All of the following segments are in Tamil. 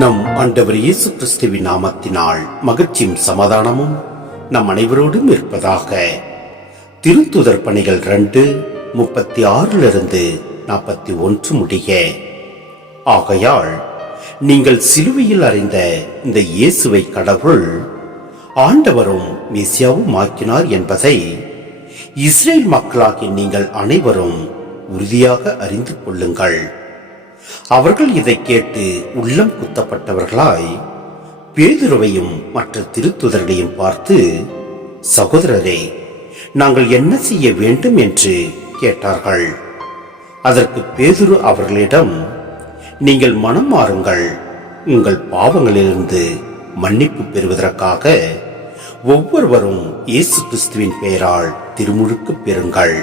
நம் ஆண்டவர் இயேசு கிறிஸ்துவின் நாமத்தினால் மகிழ்ச்சியும் சமாதானமும் நம் அனைவரோடும் இருப்பதாக. திருத்துதர் பணிகள் ரெண்டு முப்பத்தி ஆறிலிருந்து நாற்பத்தி ஒன்று முடிய ஆகையால் நீங்கள் சிலுவையில் அறிந்த இந்த இயேசுவை கடவுள் ஆண்டவரும் மெசியாவும் ஆக்கினார் என்பதை இஸ்ரேல் மக்களாகி நீங்கள் அனைவரும் உறுதியாக அறிந்து கொள்ளுங்கள். அவர்கள் இதை கேட்டு உள்ளம் குத்தப்பட்டவர்களாய் பேதுருவையும் மற்ற திருத்துதர்களையும் பார்த்து சகோதரரே நாங்கள் என்ன செய்ய வேண்டும் என்று கேட்டார்கள். அதற்கு பேதுரு அவர்களிடம் நீங்கள் மனம் மாறுங்கள். உங்கள் பாவங்களிலிருந்து மன்னிப்பு பெறுவதற்காக ஒவ்வொருவரும் இயேசு கிறிஸ்துவின் பெயரால் திருமுழுக்கு பெறுங்கள்.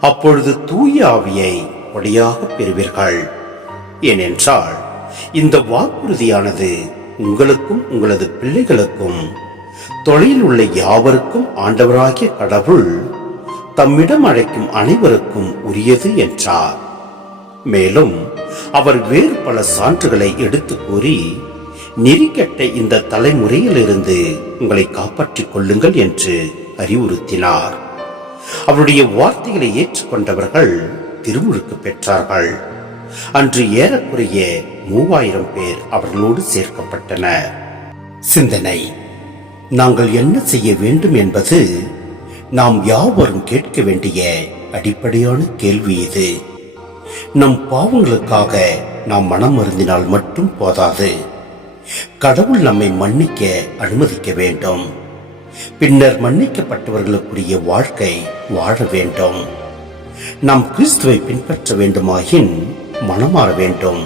அப்பொழுது தூய ஆவியை கொடையாக பெறுவீர்கள். ஏனென்றால் இந்த வாக்குறுதியானது உங்களுக்கும் உங்களது பிள்ளைகளுக்கும் தொலையில் உள்ள யாவருக்கும் ஆண்டவராகிய கடவுள் தம்மிடம் அழைக்கும் அனைவருக்கும் உரியது என்றார். மேலும் அவர் வேறு பல சான்றுகளை எடுத்து கூறி நெறிக்கட்ட இந்த தலைமுறையிலிருந்து உங்களை காப்பாற்றிக் கொள்ளுங்கள் என்று அறிவுறுத்தினார். அவருடைய வார்த்தைகளை ஏற்றுக்கொண்டவர்கள் திருமுழுக்கு பெற்றார்கள். அன்று ஏறக்குறைய மூவாயிரம் பேர் அவர்களோடு சேர்க்கப்பட்டனர். சிந்தனை நாங்கள் என்ன செய்ய வேண்டும் என்பது நாம் யாவரும் கேட்க வேண்டிய அடிப்படையான கேள்வி இது. நம் பாவங்களுக்காக நாம் மனம் அருந்தினால் மட்டும் போதாது. கடவுள் நம்மை மன்னிக்க அனுமதிக்க வேண்டும். பின்னர் மன்னிக்கப்பட்டவர்களுக்குரிய வாழ்க்கை வாழ வேண்டும். நாம் கிறிஸ்துவை பின்பற்ற வேண்டுமாயின் மனமாற வேண்டும்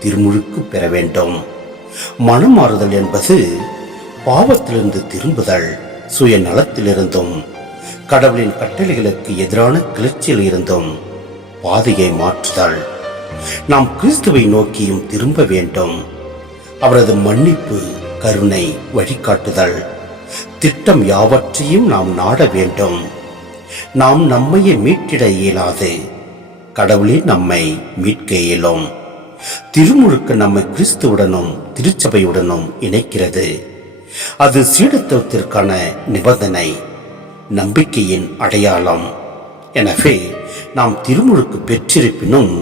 திருமுழுக்கு பெற வேண்டும். மனமாறுதல் என்பது பாவத்திலிருந்து திரும்புதல் சுயநலத்திலிருந்தும் கடவுளின் கட்டளைகளுக்கு எதிரான கிளர்ச்சியில் இருந்தும் பாதையை மாற்றுதல். நாம் கிறிஸ்துவை நோக்கியும் திரும்ப வேண்டும். அவரது மன்னிப்பு கருணை வழிகாட்டுதல். திட்டம் யாவற்றையும் நாம் நாட வேண்டும். நாம் நம்மையே மீட்டிட இயலாது. கடவுளே நம்மை மீட்க இயலும். திருமுழுக்கு நம்மை கிறிஸ்துவுடனும் திருச்சபையுடனும் இணைக்கிறது. அது சீடத்துவத்திற்கான நிபந்தனை நம்பிக்கையின் அடையாளம். எனவே நாம் திருமுழுக்கு பெற்றிருப்பினும்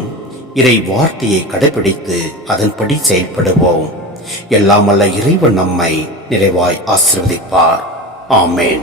இறை வார்த்தையை கடைபிடித்து அதன்படி செயல்படுவோம். எல்லாம் அல்ல இறைவன் நம்மை நிறைவாய் ஆசிர்வதிப்பார். ஆமேன்.